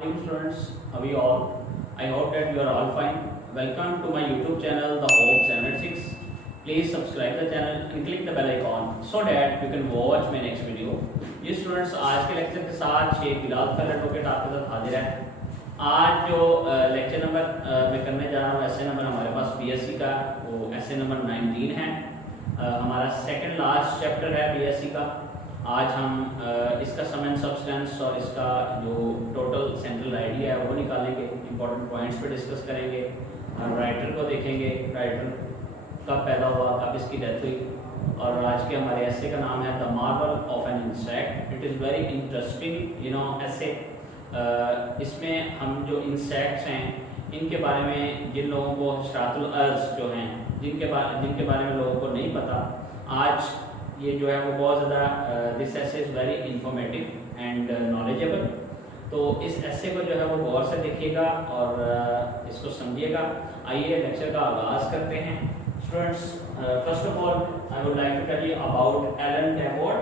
Morning students, how are you all? I hope that you are all fine. Welcome to my YouTube channel, The Hope 786. Please subscribe the channel and click the bell icon so that you can watch my next video. ये students आज के lecture के साथ शेख बिलाल फैल advocate आपके साथ हाजिर है। आज जो लेक्चर नंबर मैं करने जा रहा हूँ ऐसे नंबर हमारे पास बीएससी का वो ऐसे नंबर 19 है। हमारा सेकंड लास्ट चैप्टर है बीएससी का। आज हम इसका सम एंड सब्सटेंस और इसका जो टोटल सेंट्रल आइडिया है वो निकालेंगे, इंपॉर्टेंट पॉइंट्स पे डिस्कस करेंगे, राइटर को देखेंगे, राइटर कब पैदा हुआ, कब इसकी डेथ हुई, और आज के हमारे ऐसे का नाम है the Marvel of an insect. It is very interesting ऐसे। इसमें हम जो इंसेक्ट्स हैं इनके बारे में जिन लोगों को हशरातुल अर्ज़ जो हैं जिनके बारे में लोगों को नहीं पता, आज ये जो है वो बहुत ज़्यादा this essay is very informative and knowledgeable. तो इस एसे को जो है वो गौर से देखिएगा और इसको समझिएगा। आइए लेक्चर का आगाज़ करते हैं students. First of all I would like to tell you about Alan Tafford.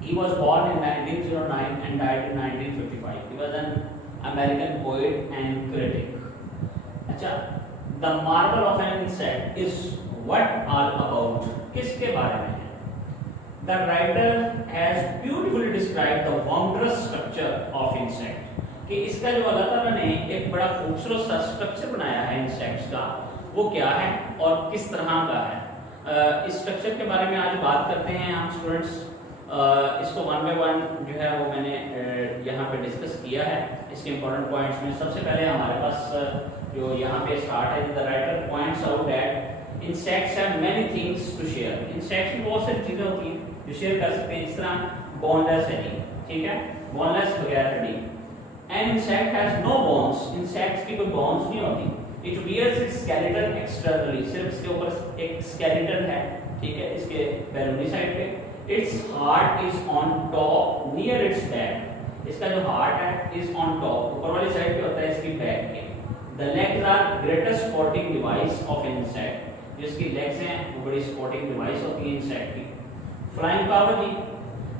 He was born in 1909 and died in 1955. He was an American poet and critic. अच्छा, The Marvel of an Insect is what all about? किसके बारे में है? The writer has beautifully described the wondrous structure of insect. कि इसका जो अल्लाह ताला ने एक बड़ा खूबसूरत सा स्ट्रक्चर बनाया है इंसेक्ट्स का, वो क्या है और किस तरह का है। इस स्ट्रक्चर के बारे में आज बात करते हैं हम स्टूडेंट्स। इसको वन बाय वन जो है वो मैंने यहाँ पे डिस्कस किया है। इसके इंपॉर्टेंट पॉइंट्स में सबसे पहले हमारे पास जो यहाँ पे स्टार्ट है, the writer points out that insects have many things to share. Insects में बहुत सारी चीजें होती हैं जो शेयर कर सकते हैं, जिस तरह बोनलेस हड्डी, ठीक है, बोनलेस बगैर हड्डी। And insect has no bones, insects की कोई बोन्स नहीं होती। It wears its skeleton externally, सिर्फ इसके ऊपर एक स्केलेटन है, ठीक है, इसके बैरूनी साइड पे। Its heart is on top near its back. इसका जो heart है is on top, ऊपर वाली साइड पे होता है इसकी back के। The legs are greatest sporting device of insect. जिसकी legs हैं वो बड़ी sporting device होती है insect की। Flying power ji,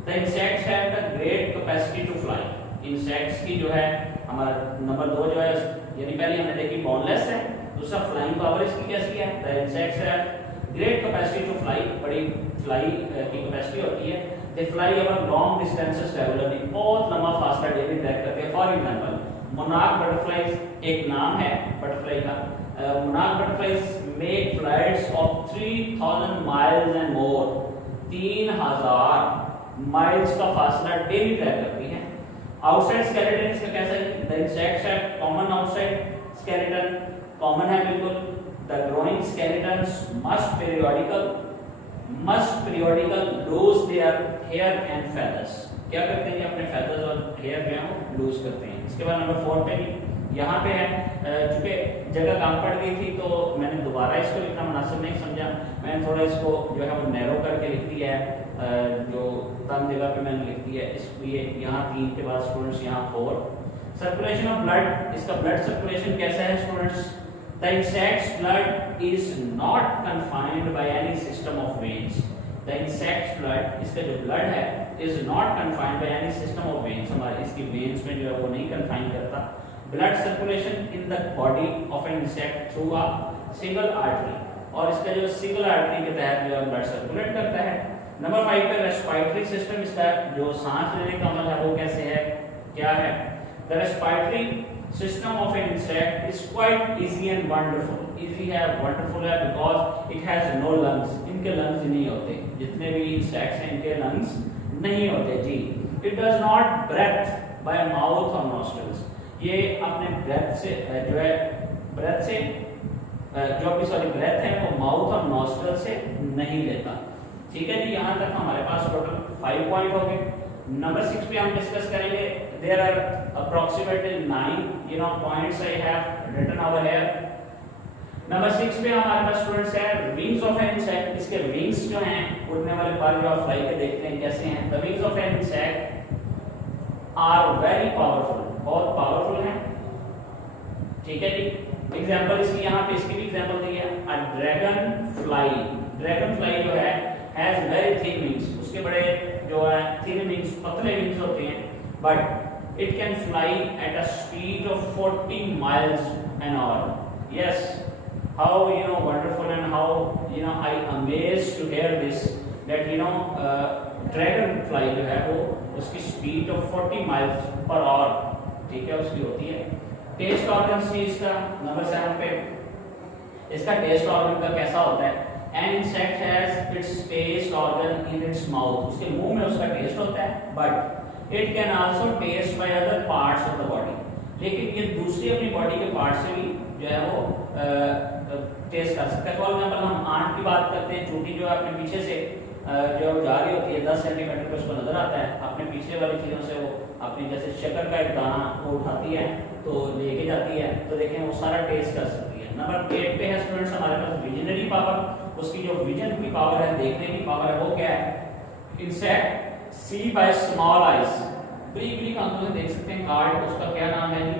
the insects have the great capacity to fly. Insects की जो है हमारा नंबर 2 जो है, यानी पहले हमने देखी boneless है, दूसरा flying power इसकी कैसी है? The insects have great capacity to fly, बड़ी फ्लाई की कैपेसिटी होती है। They fly over long distances regularly, बहुत लंबा फासला डेली ट्रैक करते हैं। फॉर एग्जांपल मोनार्क बटरफ्लाइज एक नाम है बटरफ्लाई का। Monarch butterflies make flights of 3000 miles and more, 3000 miles का फासला डेली ट्रैक करती है। आउटसाइड स्केलेटन इसका कैसा है? The insects have common outside skeleton, common है बिल्कुल। The growing skeletons must periodical lose their hair and feathers. क्या करते हैं? अपने feathers और hair जो है वो lose करते हैं। इसके बाद नंबर 4 पे भी यहाँ पे है, चूंकि जगह कम पड़ गई थी तो मैंने दोबारा इसको लिखना मुनासिब नहीं समझा, मैंने थोड़ा इसको जो है वो नैरो करके लिख दिया है। जो कम जगह पे मैंने लिख दिया है, इसलिए यहाँ 3 के बाद स्टूडेंट्स यहाँ 4। सर्कुलेशन ऑफ ब्लड, इसका ब्लड सर्कुलेशन कैसा है students? The insect's blood is not confined by any system of veins. The insect's blood, इसका जो blood है, is not confined by any system of veins. हमारे इसकी veins में जो है वो नहीं confine करता। Blood circulation in the body of an insect through a single artery, और इसका जो single artery के तहत जो है blood circulate करता है। नंबर 5 पे respiratory system, इसका जो सांस लेने का अमल है वो कैसे है, क्या है? The respiratory system of an insect is quite easy and wonderful. Easy है, wonderful है, because it has no lungs. इनके lungs नहीं होते, जितने भी insects हैं इनके lungs नहीं होते जी। It does not breathe by mouth or nostrils. ये अपने breath से जो है breath से जो भी सॉरी breath है वो mouth और nostril से नहीं लेता। ठीक है जी, यहाँ तक हमारे पास टोटल 5 पॉइंट हो गए। नंबर 6 पे हम डिस्कस करेंगे। There are approximately 9 points I have written over here. Number 6 पे हमारे पास स्टूडेंट्स है wings of an insect. इसके wings जो हैं उड़ने वाले पर जो आप फ्लाई के देखते हैं कैसे हैं। The wings of an insect are very powerful, बहुत पावरफुल हैं, ठीक है जी। एग्जाम्पल इसकी यहाँ पे इसकी भी एग्जाम्पल दी है। A ड्रैगन फ्लाई जो है has very thin wings, उसके बड़े जो है thin wings, पतले wings होते हैं, but it can fly at a speed of 40 miles an hour. Yes, how wonderful, and how I amazed to hear this, that dragon fly जो है वो उसकी speed of 40 miles per hour, ठीक है, उसकी होती है। टेस्ट ऑर्गन सी इसका नंबर 7 पे, इसका टेस्ट ऑर्गन का कैसा होता है? An insect has its taste organ in its mouth, उसके मुंह में उसका टेस्ट होता है, but it can also taste by other parts of the body, लेकिन ये दूसरी अपनी बॉडी के पार्ट से भी जो है वो टेस्ट कर सकता है। फॉर एग्जांपल हम आंट की बात करते हैं, चूंकि जो है अपने पीछे से जो जा रही होती है 10 सेंटीमीटर पे उसको नजर आता है, अपने पीछे वाली चीजों से वो अपनी जैसे शक्कर का एक दाना वो उठाती है तो लेके जाती है, तो देखें वो सारा टेस्ट कर सकती है। नंबर 8 पे है स्टूडेंट्स हमारे पास विजनरी पावर, उसकी जो विजन की पावर है, देखने की पावर है, वो क्या है? Insect see by small eyes, ब्रीफ आंखों से देख सकते हैं। कार्ड उसका क्या नाम है जी?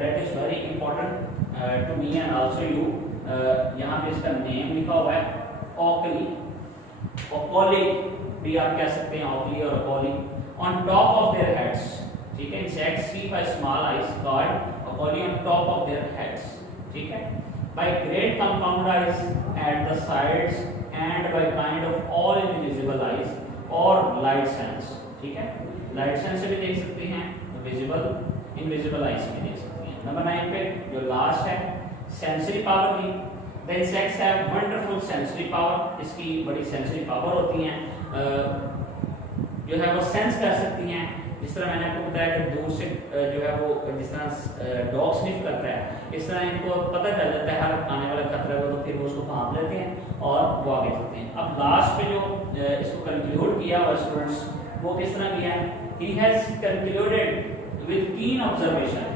That is very important to me and also you. यहाँ पे इसका नेम लिखा हुआ है ऑकली, ओकोली भी आप कह सकते हैं, ऑकली और ocelli. On top of their heads, ठीक है, insect see by small eyes called ocelli on top of their heads, ठीक है, by great compound eyes at the sides and by kind of all invisible eyes और light sense, ठीक है, light sense से भी देख सकते हैं, विजिबल इनविजिबल आइज से भी देख सकते हैं। नंबर 9 पे जो लास्ट है सेंसरी पावर की, the insects have wonderful sensory power, इसकी बड़ी सेंसरी पावर होती हैं, जो है वो सेंस कर सकती हैं। जिस तरह मैंने आपको बताया कि दूर से जो है वो जिस तरह डॉग स्निफ करता है, इस तरह इनको पता चल जाता है हर आने वाला खतरा हो, तो फिर वो उसको भांप लेते हैं और वो आगे चलते हैं। अब लास्ट पे जो इसको कंक्लूड किया हुआ स्टूडेंट्स, वो किस तरह किया है? ही हैज कंक्लूडेड विद कीन observation,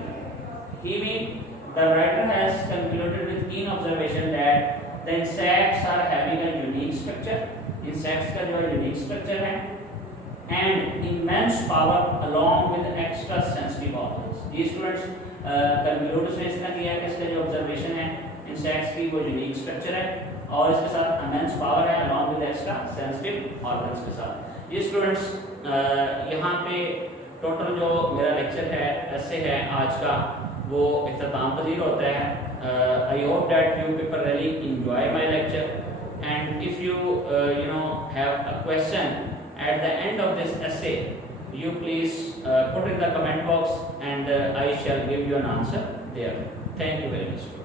he mean the writer has concluded with keen observation that the insects are having a unique structure, insects का जो है unique structure है, and immense power along with extra sensitive organs। ये students conclude से इस तरह किया कि इसका जो observation है insects की वो unique structure है और इसके साथ immense power है along with extra sensitive organs के साथ। ये students यहाँ पे टोटल जो मेरा लेक्चर है ऐसे है आज का वो इख्तिताम पजीर होता है। I hope that you people really enjoy my lecture, and if you have a question at the end of this essay, you please put in the comment box and I shall give you an answer there. Thank you very much.